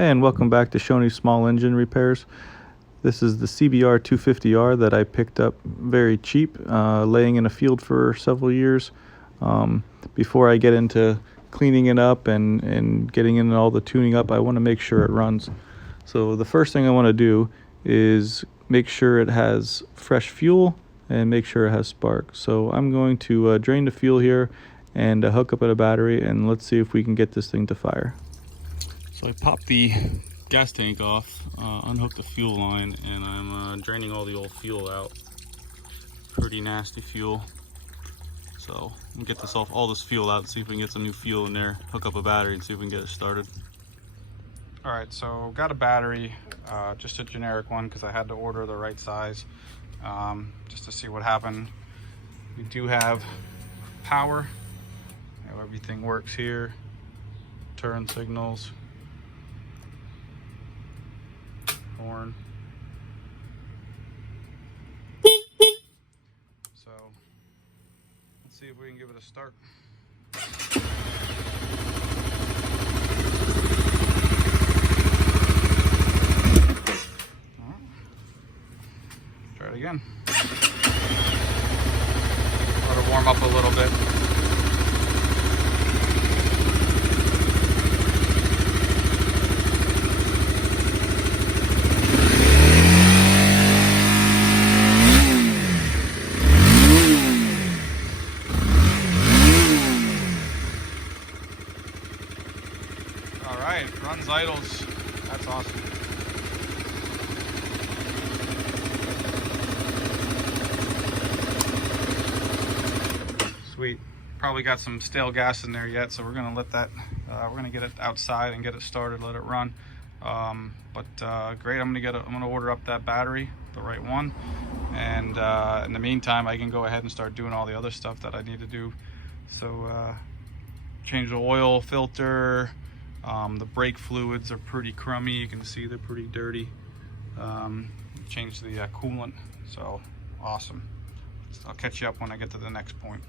And welcome back to Shoney's Small Engine Repairs. This is the CBR250R that I picked up very cheap, laying in a field for several years. Before I get into cleaning it up and getting into all the tuning up, I want to make sure it runs. So the first thing I want to do is make sure it has fresh fuel and make sure it has spark. So I'm going to drain the fuel here and hook up at a battery, and let's see if we can get this thing to fire. So I popped the gas tank off, unhooked the fuel line, and I'm draining all the old fuel out. Pretty nasty fuel. So we'll get this off, all this fuel out, see if we can get some new fuel in there, hook up a battery and see if we can get it started. All right, so got a battery, just a generic one because I had to order the right size, just to see what happened. We do have power. You know, everything works here. Turn signals. Horn. So let's see if we can give it a start. Try it again. Let it warm up a little bit. All right, runs idles. That's awesome. Sweet. Probably got some stale gas in there yet, so we're gonna let that. We're gonna get it outside and get it started, let it run. Great. I'm gonna order up that battery, the right one, and in the meantime, I can go ahead and start doing all the other stuff that I need to do. So change the oil filter. The brake fluids are pretty crummy. You can see they're pretty dirty. Change the coolant. So awesome. I'll catch you up when I get to the next point.